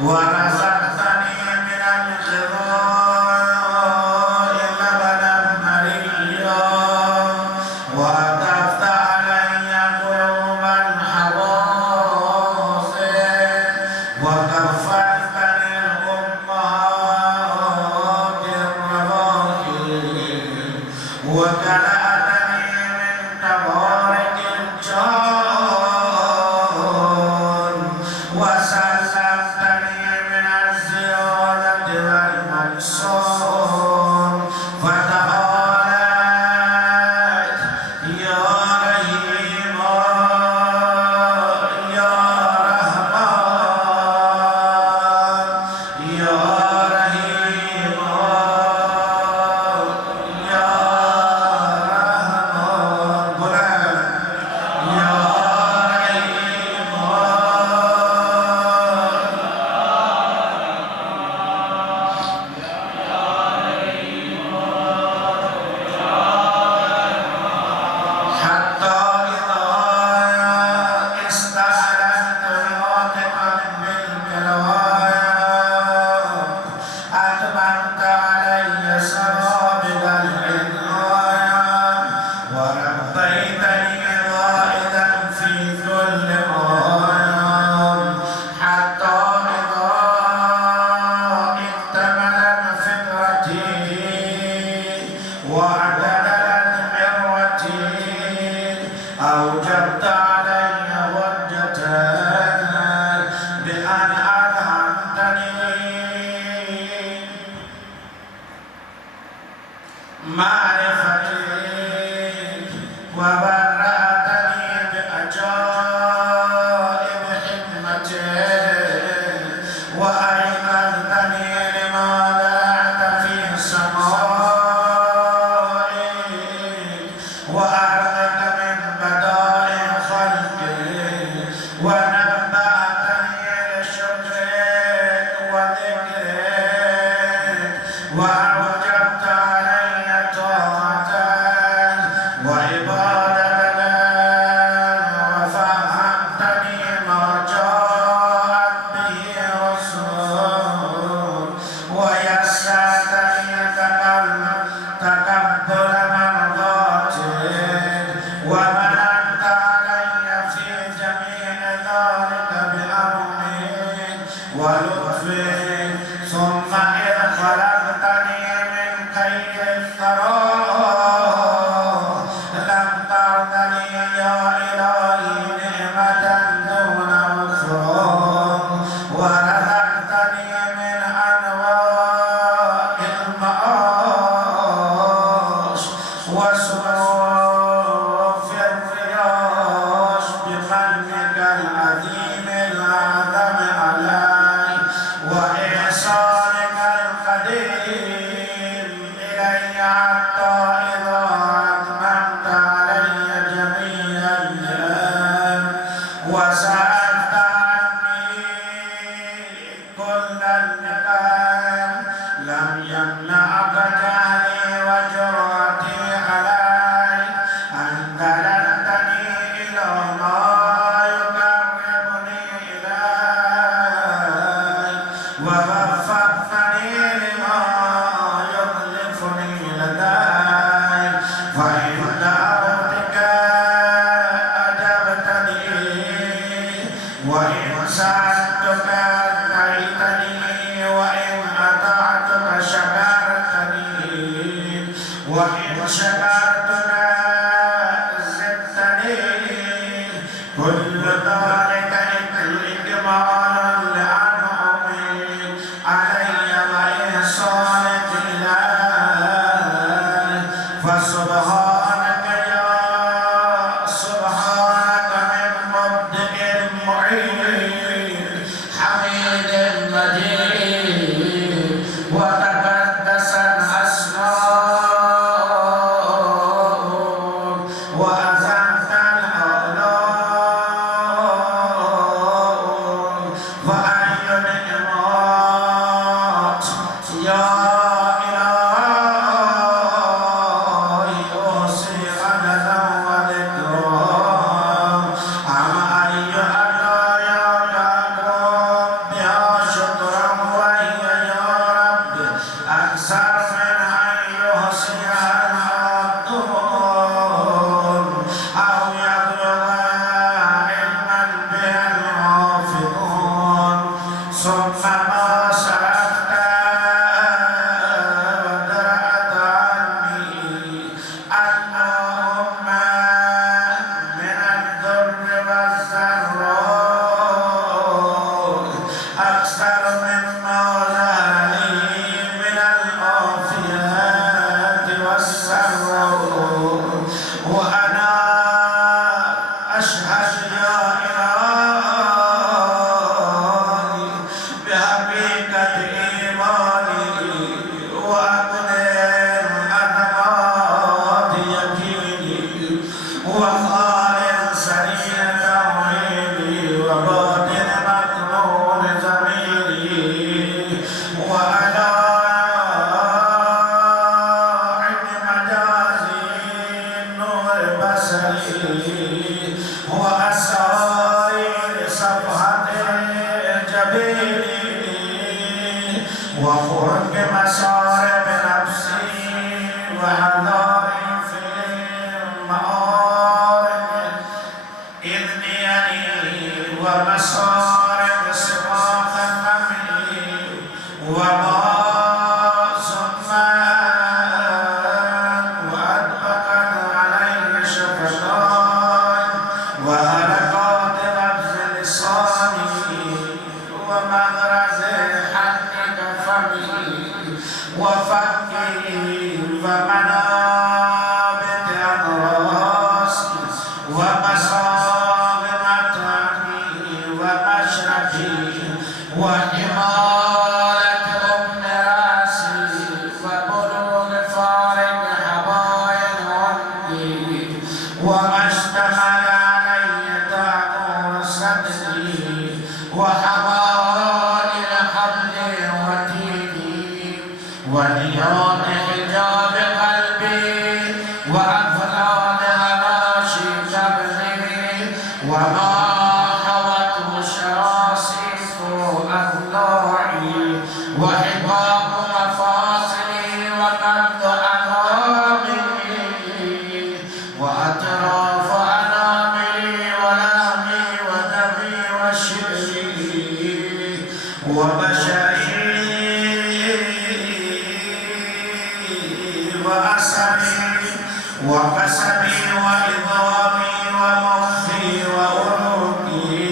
ورزقتني من الخضار لبنا مريا وأتفت علي قلوب الحواصل وكفلتني الأمهات الرضاعين وكلأتني من تبارك الجار وسلمتني من الزيادة والنقصان فتعاليت يا رحيم يا رحمن يا رحيم يا رحمن بلند يا رحيم حتى إذا استأذنت ناطقا بالكلام أتممت علي سرابل العناية وربيتني غائدا في كل آيام حتى إذا اكتملت فطرتي واعتدلت مروتي أوجبت علي وجة بأن ألهمتني معرفتي وبرأتني بأجائب حكمتك وأيقظتني لما زرعت في سمائك وأرغت من بدائع خلقك ونبأتني لشكرك وذكرك وأوجبت علي طاعتك وعبادتك وفهمتني ما جاءت به الرسل ويسرتني تقبل مرضاتك ومننت علي في جميع ذلك بأمنك ولطفك ثم إذ خلقتني من خير الثراء لم ترد لي يا إلهي نعمة دون أخرى ورزقتني من أنواع المعاش وصروف الرياش بمنك العظيم الأعظم علي وإحسانك القديم إلي حتى إذا أتممت علي جميع النعم وسألت عني كل النقم لم يمنعك جهلي وجرأتي علي أن دللتني إلى ما يقربني إليك ووفقتني لما يخلفني لديك فإن دعوتك أجبتني وإن سألتك أعطيتني وإن أطعتك شكرتني وإن شكرتك زدتني كل ذلك إكمالا لأنعمك علي وإحسانك إلي فسبحانك يا سبحانك من مبدئ معين حميد مجيد وتقدست أسماؤك وأزلت الأعلام فأي نعمات يا إلهي أوصي عددا وذكرا أم أي هدايا تقوم بها شكرا ثم ما صرفت ودرأت عني اللهم من الضر والضراء أكثر مما ظهر لي من العافيات والسراء وأنا أشهد يا إلهي بحقيقة إيماني وأقدر أثبات يقيني وخالق سرير توحيدي وباطن مكنون ضميري وعلى علم مجازي نور بصري وأسرار صفحة جبيني وفرق مصارب نفسي وحذاري في المآرب إذنيني ومصارب سباق النمل وما سمان وأدبقا عليه شفتان وهلكات لفظ لساني ومغرز حقك فمي وفكي ومنابت أنراسي ومصاب مطعمي ومشربي وحمالة أم راسي وبلوغ فارق حبايا عني وما اشتمل علي تعمر صدري وحوائل حبل وتيني ونيران حجاب قلبي وأفراد هراشي جبري وما حوته شراسيف أضلاعي وحباب مفاصلي وقبض أناملي وأطراف أناملي ولحمي ودمي وشعري وبشري وأسري وقسمي وعظامي ومخي وعروقي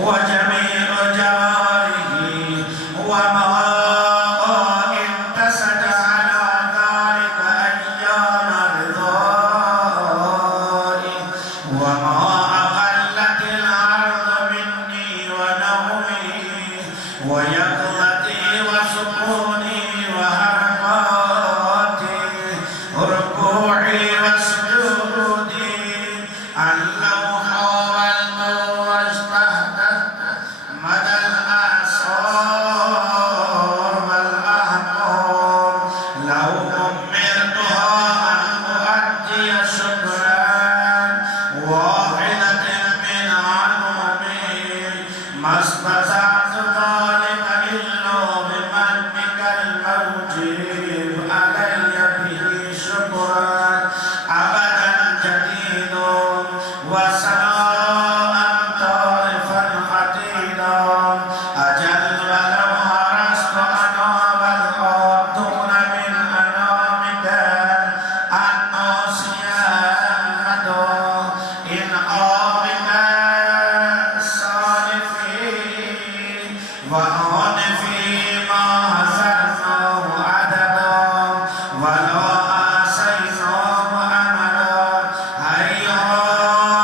وجميع جوارحي وما انتسد على ذلك أيام رضائي وما أقلت الأرض مني ونومي ويقظتي وسكوني وحركاتي ركوعي وسجودي اللوح والنور واجتهدت مدى الأعصار والأحقار لو أمرتها أن أؤدي شكرا واحدة من عنومي ما استطعت ذلك إلا بمنك الموجب علي به شكرا أبدا جديد وسلام طارفا خطيرا أجل ولو عرست أنا والآتون من أنامك الناصية المدى إن آبك الصالفين وأن فيما هزرناه عددا ولا آسيناه أمدا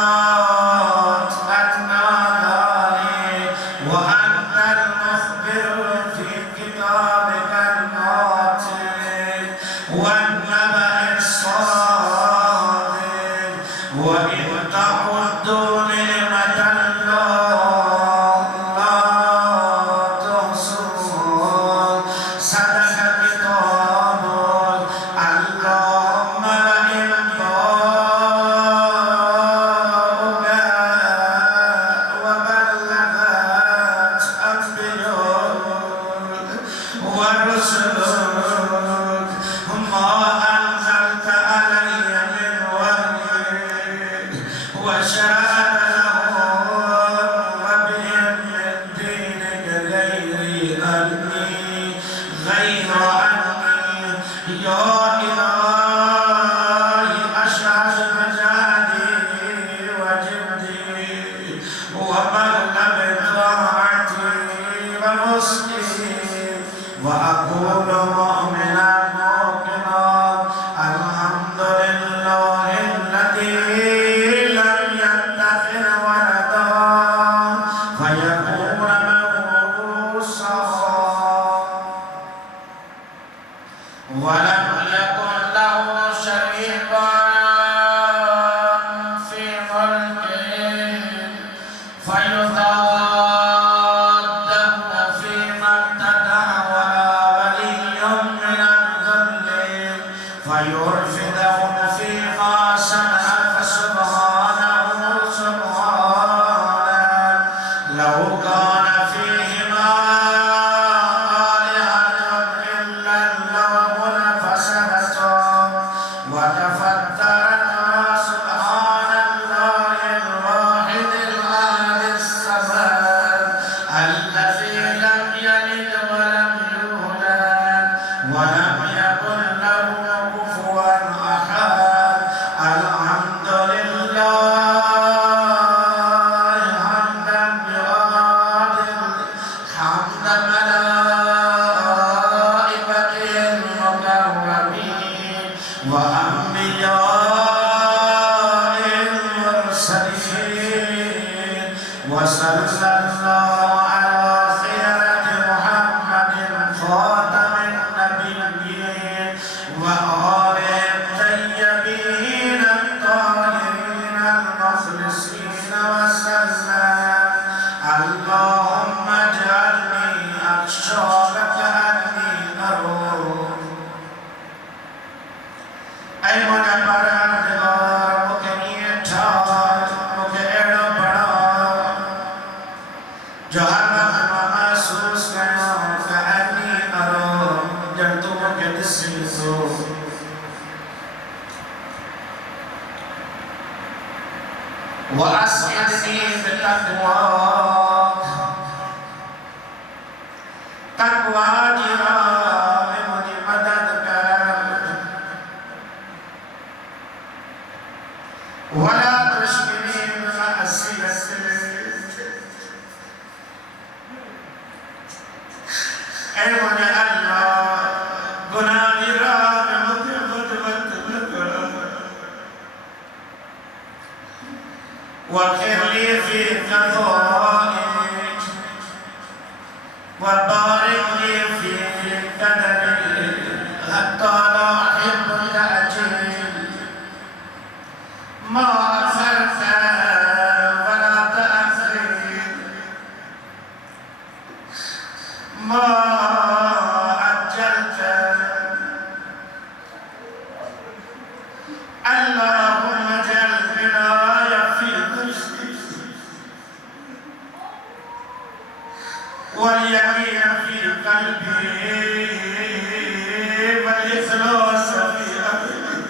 هيهات أدنى ذلك وأنت المخبر في كتابك الناطق والنبأ الصادق وإن تعدوا نعمة الله لا تحصوها يبتلني غير عني يا إلهي أشعث مجادي وجدي ومغلب طاعتي ونصحي وأكون مؤمنا موقنا الحمد لله الذي لم يتخذ ولدا فيكون موصى ولم يكن له شريك في ملكه فيضاده فيما ابتدع ولا ولي من الذل فيرفده فيما سمع فسبحانه سبحانه لو كان فيهما آلهة إلا الله لفسدتا وتفكرتا سبحان الله الواحد الأحد الصمد الذي لم يلد ولم يولد ولم يكن له كفوا أحد الحمد لله حمدا يعادل حمد ملائكته المكرمين وأنبياء المرسلين وصلى الله على خيرة محمد خاتم النبيين وآله الطيبين الطاهرين المخلصين وسلم اللهم اجعلني أخشاك كأني أروم أي مجھے پروردگار مجھے میٹھا مجھے ایڑا بڑا جو ہر وقت محسوس کرنا کأنی أروم جب تو مجھے دسی تو وأسعدني بتقواك تقوى جرام مجھے مدد کر ولا تشغلني بمعصيتك اے مجھے اللہ گناہ کی راہ میں مجھے مت واغفر لي في قضائك وبارك لي في قدرك حتى لا أحب التأجيل ما أخرت ولا تأخر ما عجلت اللهم اجعل غناي في نفسي واليقين في قلبي والإخلاص في أمري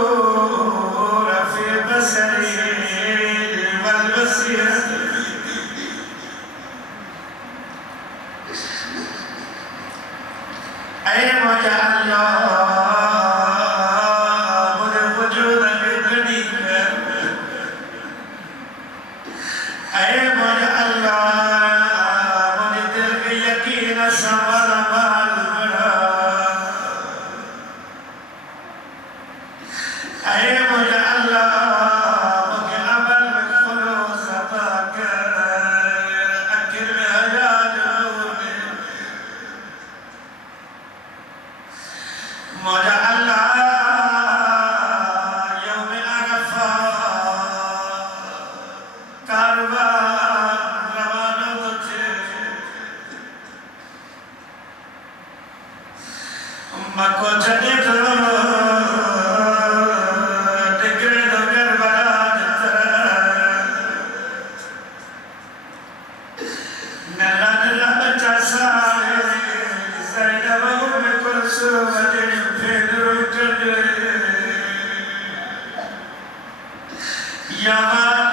والنور في بصري والبصيرة أي مجھے اللہ مجھے وجود کی گھڑی کر أي مجھے اللہ مجھے دل کے یقین سنبھال بال بڑھا أي مجھے اللہ يا